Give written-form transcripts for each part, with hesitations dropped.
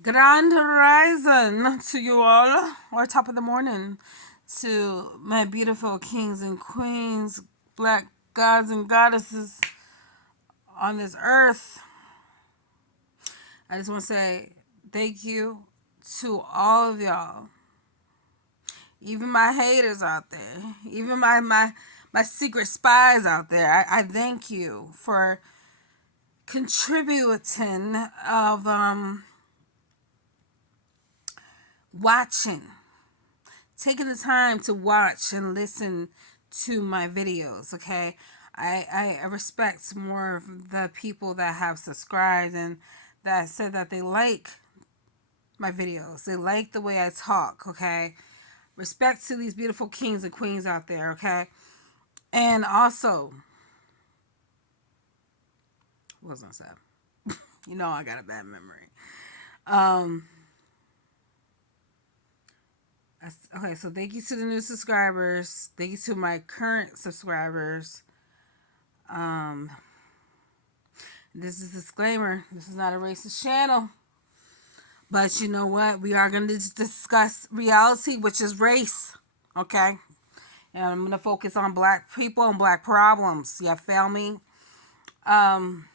Grand Horizon to you all, or top of the morning to my beautiful kings and queens, black gods and goddesses on this earth. I just want to say thank you to all of y'all, even my haters out there, even my secret spies out there. I thank you for contributing of watching, taking the time to watch and listen to my videos. Okay, I respect more of the people that have subscribed and that said that they like my videos, they like the way I talk. Okay, respect to these beautiful kings and queens out there. Okay, and also, what was I saying? You know I got a bad memory. um okay, so thank you to the new subscribers, thank you to my current subscribers. um This is a disclaimer. This is not a racist channel. But you know what? We are going to discuss reality, which is race. Okay? And I'm going to focus on black people and black problems. You feel me? Um,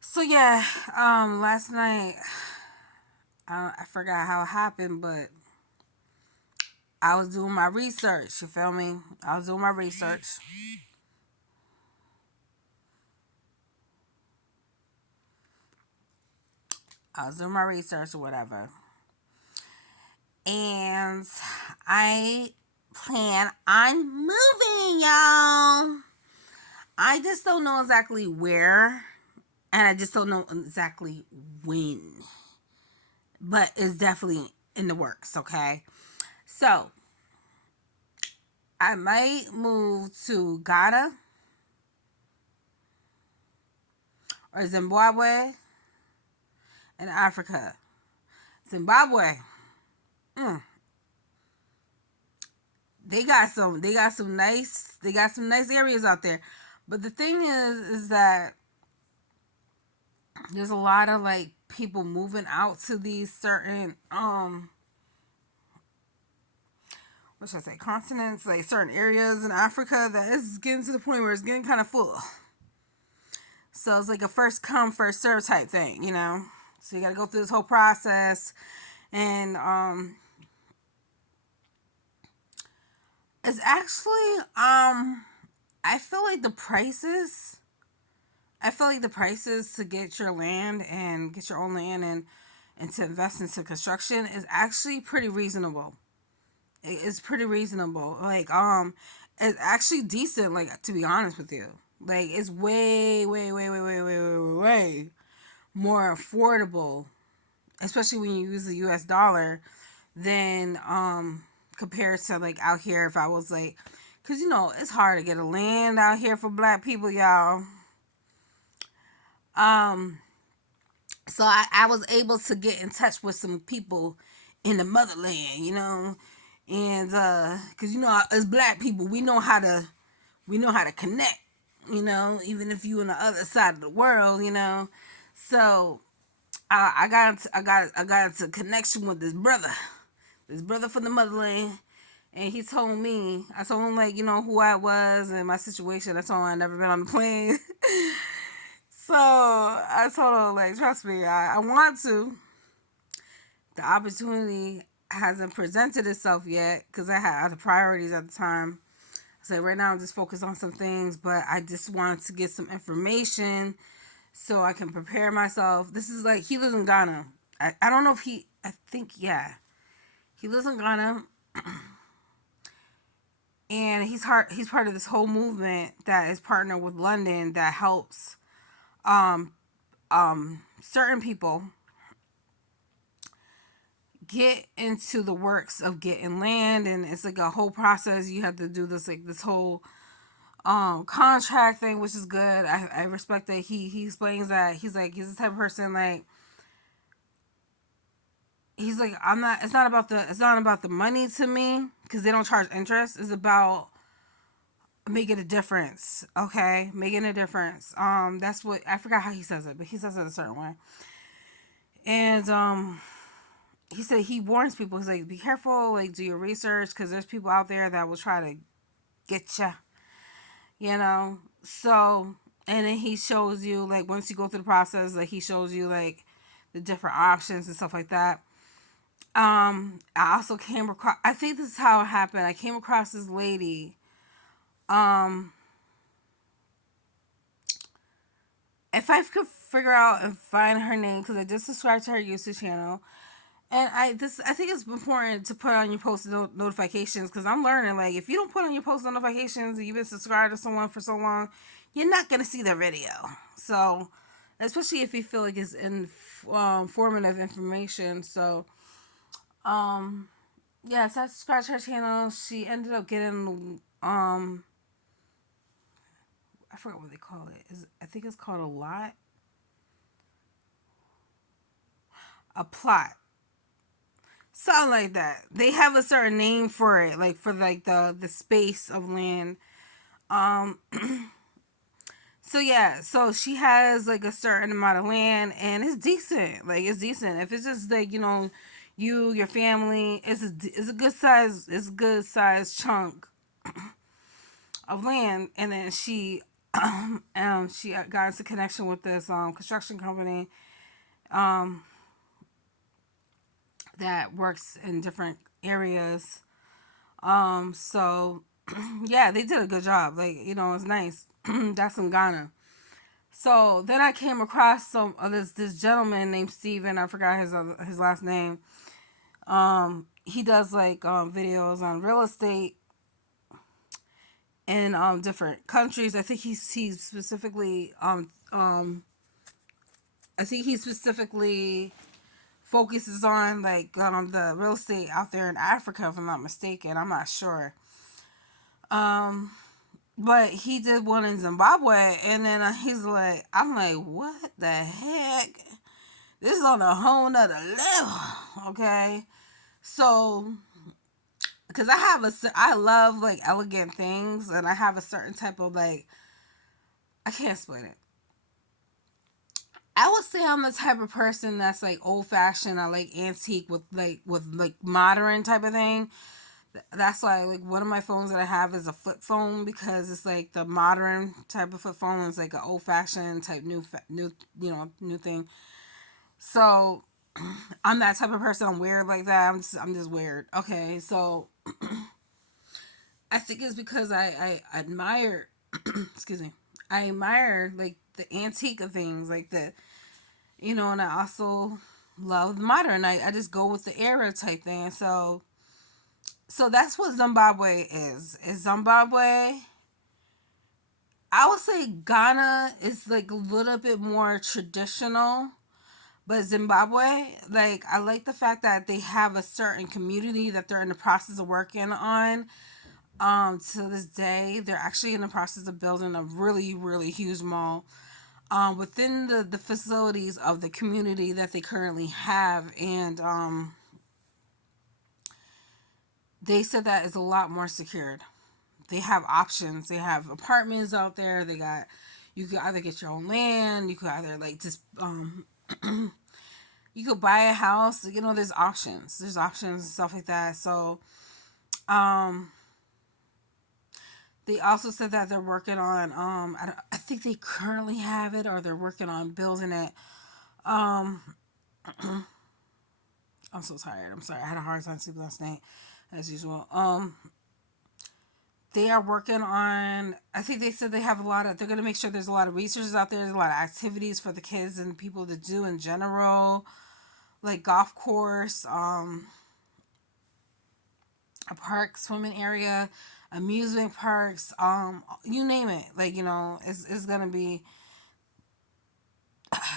so yeah, last night, I forgot how it happened, but I was doing my research. You feel me? I was doing my research. I was doing my research or whatever. And I plan on moving, y'all. I just don't know exactly where, and I just don't know exactly when. But it's definitely in the works, okay? So, I might move to Ghana or Zimbabwe in Africa. Zimbabwe, mm, they got some nice areas out there. But the thing is that there's a lot of like people moving out to these certain what should I say, continents, like certain areas in Africa that is getting to the point where it's getting kind of full. So it's like a first come, first serve type thing, you know? So you got to go through this whole process. And it's actually, I feel like the prices, I feel like the prices to get your land and get your own land and to invest into construction is actually pretty reasonable. It's pretty reasonable. Like, it's actually decent, like, to be honest with you. Like, it's way, way, way, way, way, way, way, way, way more affordable, especially when you use the US dollar, than compared to like out here if I was like, cause you know it's hard to get a land out here for black people, y'all. Um, so I was able to get in touch with some people in the motherland, you know, and cause you know as black people we know how to connect, you know, even if you on the other side of the world, you know. So I got into connection with this brother from the motherland, and he told me, I told him like, you know, who I was and my situation. I told him I never been on the plane. So I told him like, trust me, I want to. The opportunity hasn't presented itself yet because I had other priorities at the time. So right now I'm just focused on some things, but I just wanted to get some information so I can prepare myself. This is like, he lives in Ghana. I don't know if I think, yeah. He lives in Ghana, and he's part of this whole movement that is partnered with London that helps um, certain people get into the works of getting land, and it's like a whole process. You have to do this like this whole contract thing, which is good. I respect that he explains that he's the type of person like he's like, I'm not, it's not about the money to me because they don't charge interest. It's about making a difference. Okay, making a difference. That's what I forgot how he says it, but he says it a certain way. And he said he warns people. He's like, be careful, like do your research, because there's people out there that will try to get you. You know. So, and then he shows you like once you go through the process, like he shows you like the different options and stuff like that. I also came across. I think this is how it happened. I came across this lady. Um, if I could figure out and find her name, because I just subscribed to her YouTube channel, and I think it's important to put on your post notifications, because I'm learning like if you don't put on your post notifications and you've been subscribed to someone for so long, you're not gonna see their video. So, especially if you feel like it's informative information. So, um, yes, I subscribed to her channel. She ended up getting I forgot what they call it. I think it's called a plot, something like that. They have a certain name for it, like for like the space of land. Um, so yeah, so she has like a certain amount of land, and it's decent. Like it's decent. If it's just like your family, it's a good size. It's a good size chunk of land, and then she got into connection with this construction company um that works in different areas. So yeah, they did a good job. Like it's nice. That's in Ghana. So then I came across this gentleman named Steven. I forgot his last name. He does like videos on real estate in different countries. I think he's specifically I think he specifically focuses on like the real estate out there in Africa, if I'm not mistaken. I'm not sure. Um, but he did one in Zimbabwe, and then he's like, I'm like, what the heck? This is on a whole nother level, okay? So, because I love like elegant things, and I have a certain type of like, I can't explain it. I would say I'm the type of person that's like old fashioned. I like antique with modern type of thing. That's why like one of my phones that I have is a flip phone, because it's like the modern type of flip phone is like an old fashioned type new thing. So I'm that type of person. I'm weird like that. I'm just weird. Okay, so I think it's because I admire excuse me. I admire like the antique of things, like and I also love the modern. I just go with the era type thing. So that's what Zimbabwe is. Is Zimbabwe, I would say Ghana is like a little bit more traditional, but Zimbabwe, like I like the fact that they have a certain community that they're in the process of working on. To this day, they're actually in the process of building a really, really huge mall. Within the facilities of the community that they currently have, and they said that is a lot more secured. They have options. They have apartments out there. You could either get your own land. You could either like just you could buy a house. There's options. There's options and stuff like that. So um, they also said that they're working on I think they currently have it, or they're working on building it. Um, I'm so tired. I'm sorry. I had a hard time sleeping last night, as usual. They are working on, I think they said they have they're going to make sure there's a lot of resources out there. There's a lot of activities for the kids and people to do in general, like golf course, a park, swimming area, amusement parks, you name it. Like, it's going to be,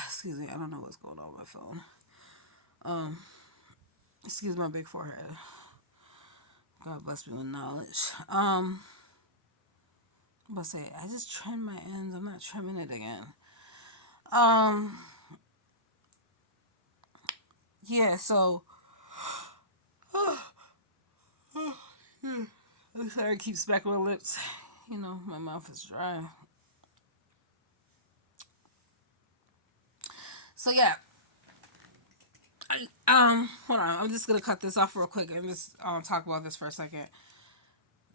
excuse me, I don't know what's going on with my phone. Um, excuse my big forehead. God bless me with knowledge. But say I just trimmed my ends. I'm not trimming it again. Um, yeah. So I'm sorry, I keep smacking my lips. My mouth is dry. So yeah, hold on. I'm just gonna cut this off real quick and just talk about this for a second.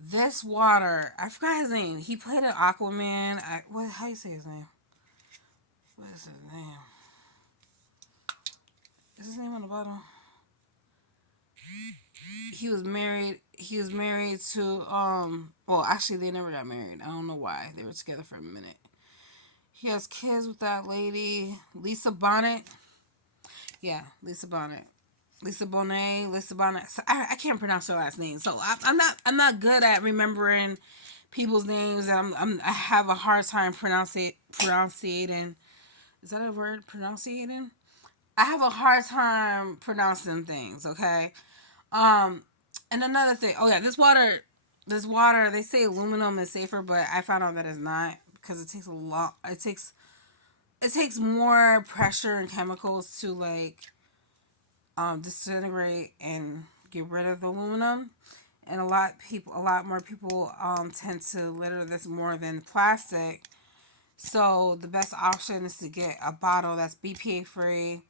This water, I forgot his name. He played an Aquaman. What? How you say his name? What is his name? Is his name on the bottom? He was married. He was married to Well, actually, they never got married. I don't know why. They were together for a minute. He has kids with that lady, Lisa Bonnet. Yeah, Lisa Bonnet. Lisa Bonet, Lisa Bonnet. So I can't pronounce her last name, so I'm not good at remembering people's names, and I have a hard time pronouncing. Is that a word? Pronouncing? I have a hard time pronouncing things. Okay. Um, and another thing. Oh yeah, this water. They say aluminum is safer, but I found out that it's not because it takes a lot. It takes more pressure and chemicals to disintegrate and get rid of the aluminum. And a lot more people tend to litter this more than plastic. So the best option is to get a bottle that's BPA free,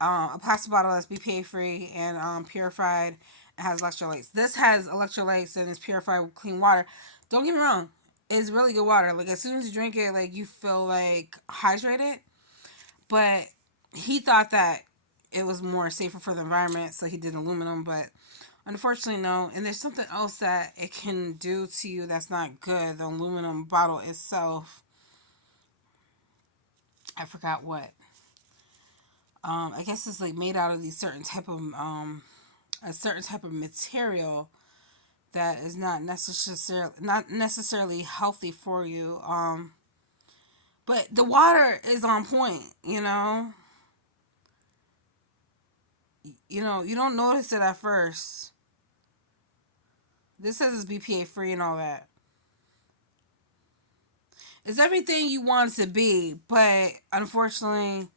a plastic bottle that's BPA free and purified. It has electrolytes. This has electrolytes and it's purified with clean water. Don't get me wrong, it's really good water. Like as soon as you drink it, like you feel like hydrated. But he thought that it was more safer for the environment, so he did aluminum. But unfortunately, no. And there's something else that it can do to you that's not good. The aluminum bottle itself, I forgot what. I guess it's like made out of these certain type of a certain type of material that is not necessarily healthy for you. But the water is on point. You don't notice it at first. This says it's BPA free and all that. It's everything you want it to be, but unfortunately,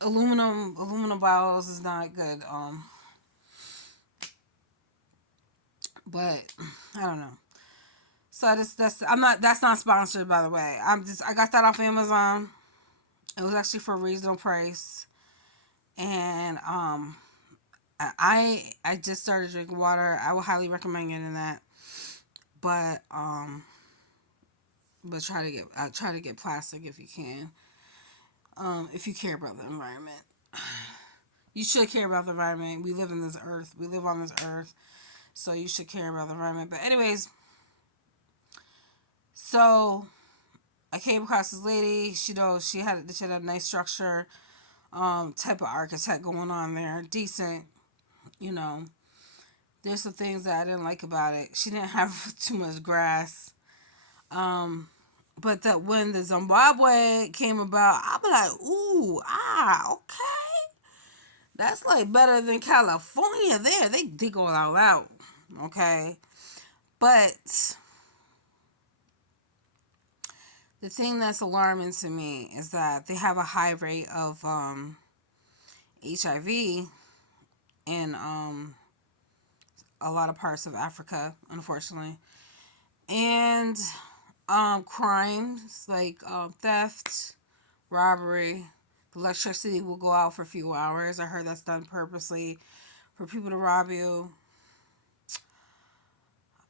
aluminum bottles is not good. But I don't know. So that's not sponsored, by the way. I got that off Amazon. It was actually for a reasonable price, and I just started drinking water. I would highly recommend getting that, but try to get plastic if you can. If you care about the environment, you should care about the environment. We live in this earth. We live on this earth, so you should care about the environment. But anyways, so I came across this lady. She had a nice structure, type of architect going on there, decent. You know, there's some things that I didn't like about it. She didn't have too much grass. Um, but that when the Zimbabwe came about, I be like, ooh, okay, that's like better than California. There, they go all out, okay. But the thing that's alarming to me is that they have a high rate of HIV in a lot of parts of Africa, unfortunately, and crimes like theft, robbery. The electricity will go out for a few hours. I heard that's done purposely for people to rob you.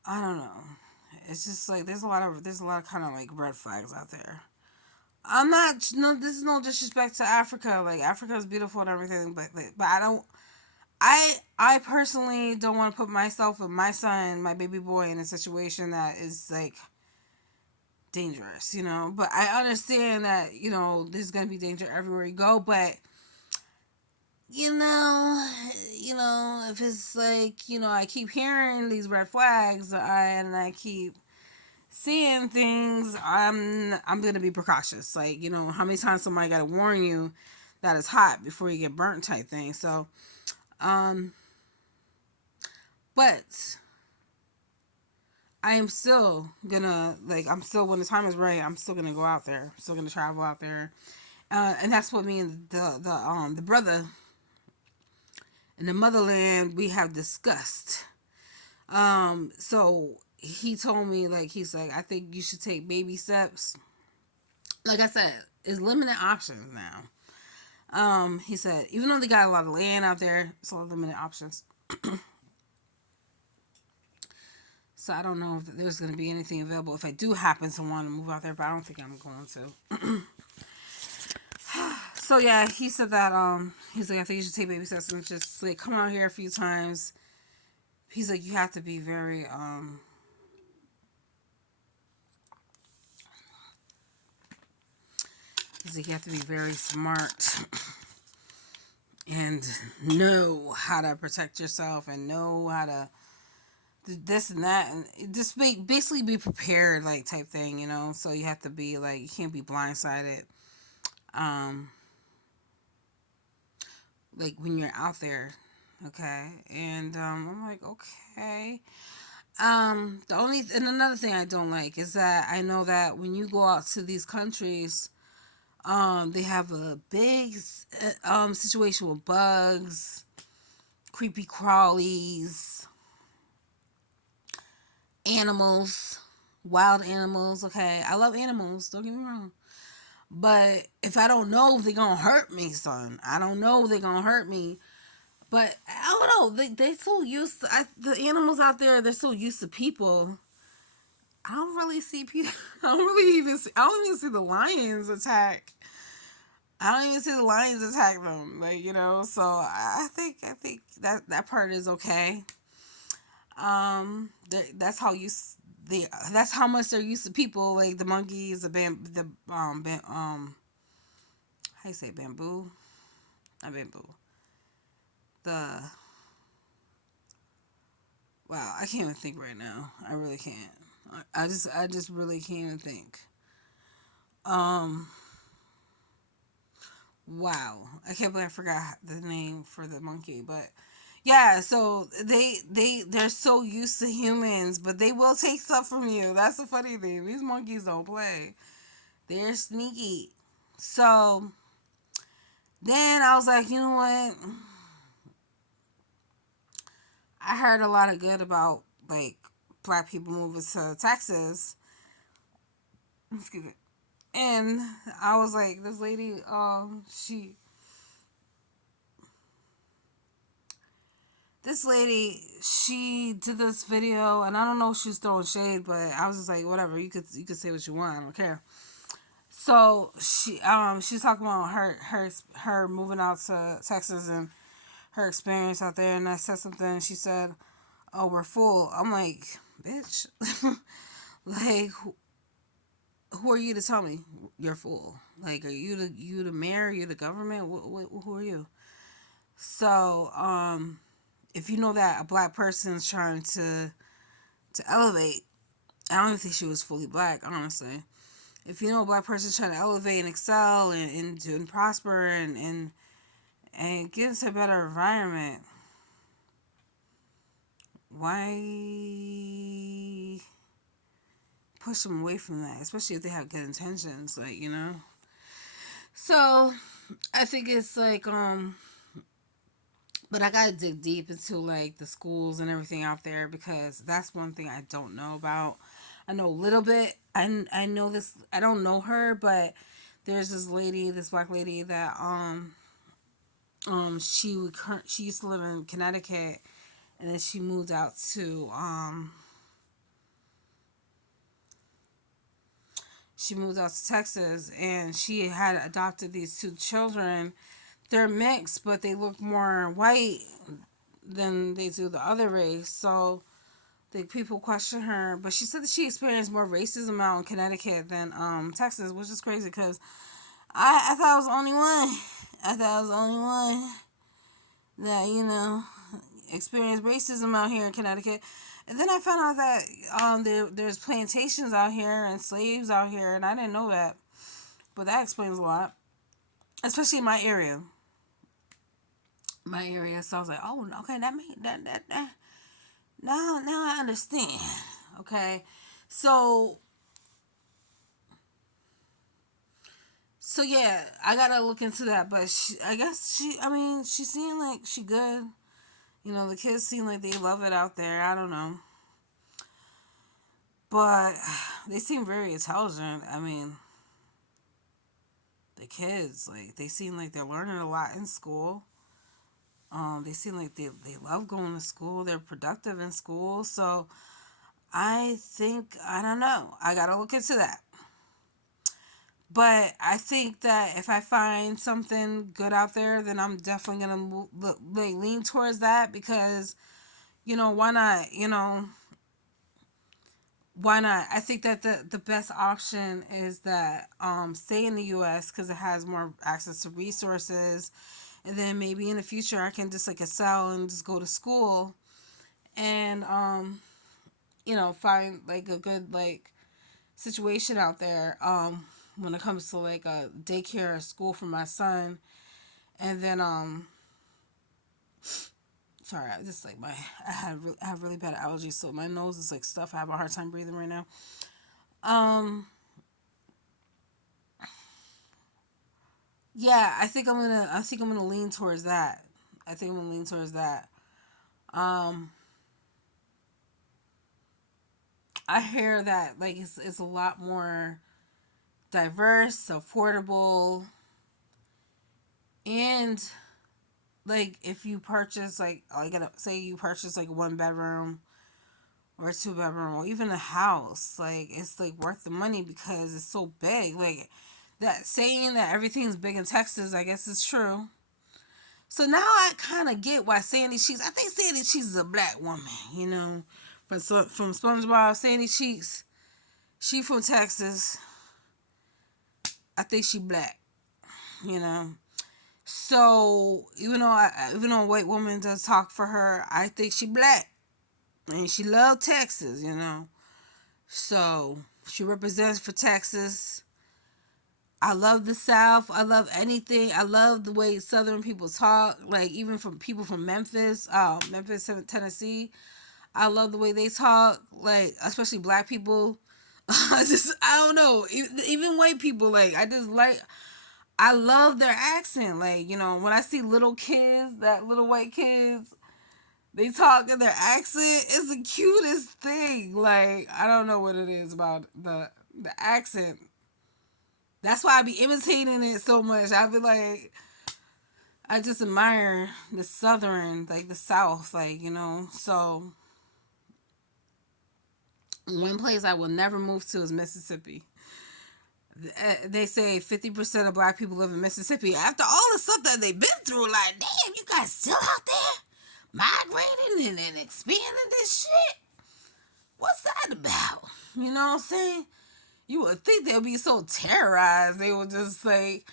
I don't know. It's just like there's a lot of kind of like red flags out there. I'm not no. This is no disrespect to Africa. Like Africa is beautiful and everything, but I don't. I personally don't want to put myself and my son, my baby boy, in a situation that is like dangerous. But I understand that there's gonna be danger everywhere you go. But you know, if it's like I keep hearing these red flags, and I keep seeing things, I'm gonna be precautious. Like how many times somebody gotta warn you that it's hot before you get burnt type thing. So, um, but I am still gonna I'm still when the time is right. I'm still gonna go out there. I'm still gonna travel out there, and that's what me and the brother in the motherland we have discussed. So he told me, like, he's like, I think you should take baby steps. Like I said, it's limited options now. He said, even though they got a lot of land out there, it's all limited options. So I don't know if there's going to be anything available if I do happen to want to move out there, but I don't think I'm going to. So yeah, he said that he's like, I think you should take baby steps and just like come out here a few times. He's like, you have to be very he's like, you have to be very smart and know how to protect yourself and know how to do this and that, and just basically be prepared, like, type thing, you know. So you have to be like, you can't be blindsided, um like when you're out there, okay. And I'm like, okay. The only and another thing I don't like is that I know that when you go out to these countries, they have a big situation with bugs, creepy crawlies, animals, wild animals. Okay, I love animals. Don't get me wrong, but if I don't know if they're gonna hurt me, son, I don't know if they're gonna hurt me. But I don't know. They so used to the animals out there. They're so used to people. I don't really see people. I don't really even. See, I don't even see the lions attack. I don't even see the lions attack them. Like, you know. So I think that part is okay. That's how that's how much they're used to people. Like the monkeys, how you say bamboo? Not bamboo. The Wow, I can't even think right now. I really can't. I just really can't even think. Um, wow, I can't believe I forgot the name for the monkey, but yeah. So they're so used to humans, but they will take stuff from you. That's the funny thing. These monkeys don't play. They're sneaky. So then I was like, you know what? I heard a lot of good about, like, black people moving to Texas. Excuse me. And I was like, this lady, she did this video, and I don't know if she was throwing shade, but I was just like, whatever, you could say what you want, I don't care. So she's talking about her moving out to Texas and her experience out there, and I said something, and she said, "Oh, we're full." I'm like, bitch, like, who are you to tell me you're full? Like, are you the mayor? You the government? Who are you? So, if you know that a black person's trying to elevate, I don't even think she was fully black, honestly. If you know a black person's trying to elevate and excel and prosper and get into a better environment, why push them away from that? Especially if they have good intentions, like, you know. So I think it's like but I gotta dig deep into, like, the schools and everything out there, because that's one thing I don't know about. I know a little bit. I know this. I don't know her, but there's this black lady that she used to live in Connecticut, and then she moved out to Texas, and she had adopted these two children. They're mixed, but they look more white than they do the other race. So the people question her, but she said that she experienced more racism out in Connecticut than Texas, which is crazy because I thought I was the only one. I thought I was the only one that, experienced racism out here in Connecticut. And then I found out that there's plantations out here and slaves out here, and I didn't know that. But that explains a lot, especially in my area. So I was like, oh, okay, that made that. Now I understand. Okay, so yeah, I gotta look into that. But I guess she seemed like she good. The kids seem like they love it out there. I don't know. But they seem very intelligent. I mean, the kids, like, they seem like they're learning a lot in school. They seem like they love going to school. They're productive in school. So I think, I don't know. I got to look into that. But I think that if I find something good out there, then I'm definitely going to like, lean towards that because, why not? Why not? I think that the best option is that stay in the US because it has more access to resources. And then maybe in the future I can just like excel and just go to school and find like a good like situation out there when it comes to like a daycare or school for my son. And then sorry, I just like I have really bad allergies, so my nose is like stuff. I have a hard time breathing right now. Um yeah, I think I'm gonna lean towards that. I think I'm gonna lean towards that. Um I hear that like it's a lot more diverse, affordable, and like if you purchase like say you purchase like a 1 bedroom or a 2 bedroom or even a house, like it's like worth the money because it's so big. Like that saying that everything's big in Texas, I guess it's true. So now I kind of get why Sandy Cheeks. I think Sandy Cheeks is a black woman, But so, from SpongeBob, Sandy Cheeks, she from Texas. I think she black, you know. So even though a white woman does talk for her, I think she black and she love Texas. So she represents for Texas. I love the South. I love anything. I love the way Southern people talk. Like even from people from Memphis, Tennessee. I love the way they talk. Like especially black people. I don't know. Even white people. Like I just like. I love their accent. Like when I see little kids, that little white kids, they talk in their accent. It's the cutest thing. Like I don't know what it is about the accent. That's why I be imitating it so much. I be like, I just admire the Southern, like the South, So one place I will never move to is Mississippi. They say 50% of black people live in Mississippi. After all the stuff that they've been through, like, damn, you guys still out there migrating and expanding this shit? What's that about? You know what I'm saying? You would think they'll be so terrorized. They would just like,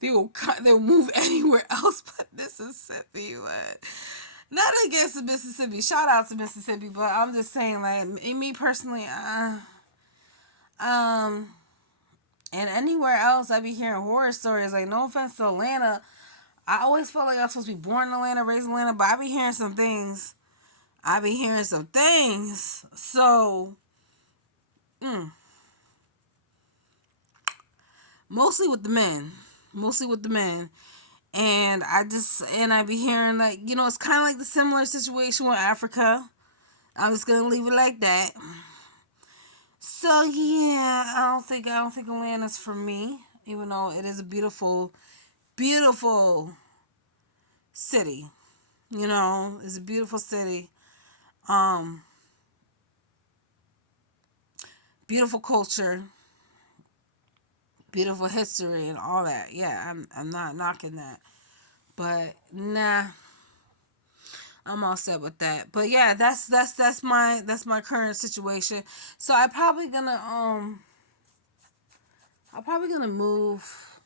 they'll move anywhere else but Mississippi. But not against the Mississippi. Shout out to Mississippi, but I'm just saying, like, me personally, um, and anywhere else, I be hearing horror stories. Like, no offense to Atlanta, I always felt like I was supposed to be born in Atlanta, raised in Atlanta, but I be hearing some things. So, mm, mostly with the men, mostly with the men. And I be hearing like, it's kind of like the similar situation with Africa. I'm just gonna leave it like that. So yeah, I don't think Atlanta's for me, even though it is a beautiful, beautiful city. It's a beautiful city. Um, Beautiful culture, beautiful history, and all that. Yeah, I'm not knocking that, but nah, I'm all set with that. But yeah, that's my current situation. So I'm probably gonna move.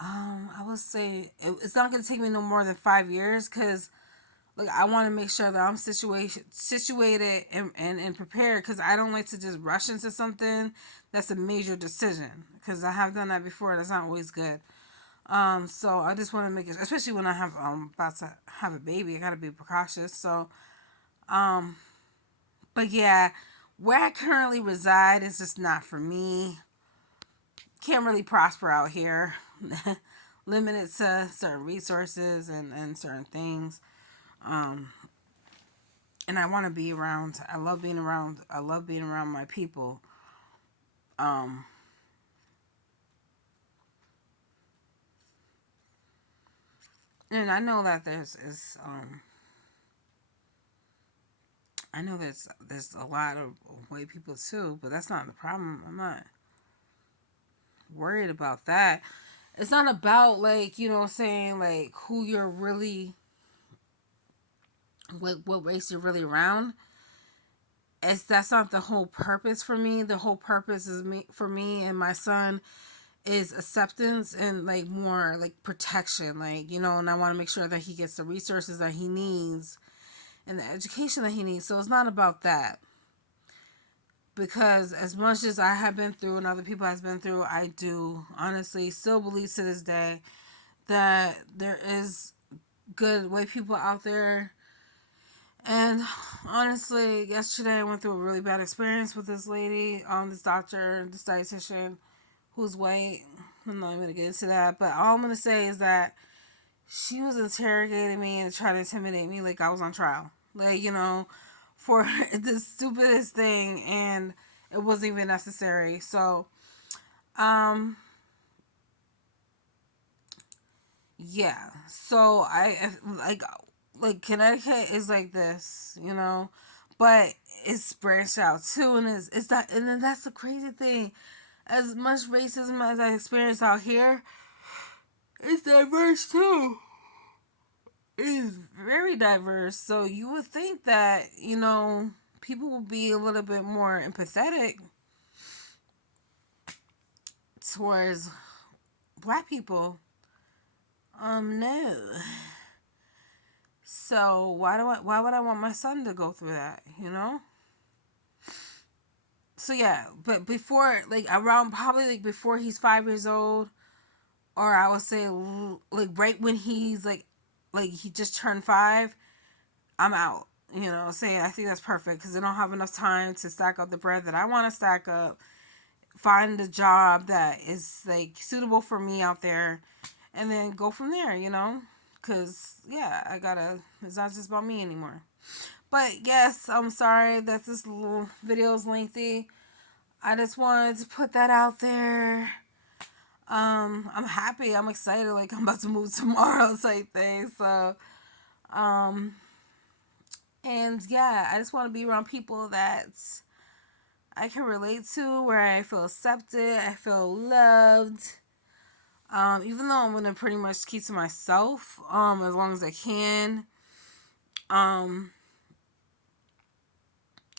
I would say it's not gonna take me no more than 5 years because like I want to make sure that I'm situated and prepared because I don't like to just rush into something that's a major decision because I have done that before. That's not always good. So I just want to make it, especially when I have about to have a baby. I gotta be precautious. So, um, but yeah, where I currently reside is just not for me. Can't really prosper out here. Limited to certain resources and certain things. Um, and I want to be around. I love being around. I love being around my people. Um, and I know that I know there's a lot of white people too, but that's not the problem. I'm not worried about that. It's not about, like, you know what I'm saying, like who you're really, what race you're really around. It's That's not the whole purpose for me. The whole purpose is me for me and my son is acceptance and like more like protection, like, you know, and I want to make sure that he gets the resources that he needs and the education that he needs. So it's not about that, because as much as I have been through and other people has been through, I do honestly still believe to this day that there is good white people out there. And honestly, yesterday I went through a really bad experience with this lady, this doctor, this dietitian who's white. I'm not even gonna get into that, but all I'm gonna say is that she was interrogating me and trying to intimidate me like I was on trial, like, you know, for the stupidest thing, and it wasn't even necessary. So, um, yeah. So like Connecticut is like this, you know, but it's branched out too, and it's that, and then that's the crazy thing. As much racism as I experienced out here, it's diverse too. It's very diverse. So you would think that, you know, people will be a little bit more empathetic towards black people. No. So why would I want my son to go through that, you know? So yeah, but before, like around probably like before he's 5 years old, or I would say like right when he's like he just turned 5, I'm out. You know, say I think that's perfect because I don't have enough time to stack up the bread that I want to stack up, find a job that is like suitable for me out there, and then go from there. You know, because yeah, I gotta. It's not just about me anymore. But yes, I'm sorry that this little video is lengthy. I just wanted to put that out there. I'm happy. I'm excited. Like I'm about to move tomorrow, type thing. So, um, and yeah, I just want to be around people that I can relate to, where I feel accepted, I feel loved. Even though I'm gonna pretty much keep to myself, as long as I can. Um,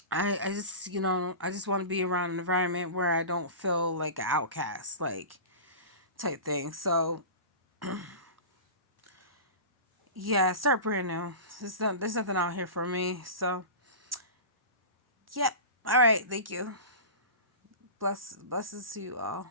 I just, you know, I just want to be around an environment where I don't feel like an outcast, like type thing. So yeah, start brand new. There's nothing out here for me. So yep. All right. Thank you. Blessings to you all.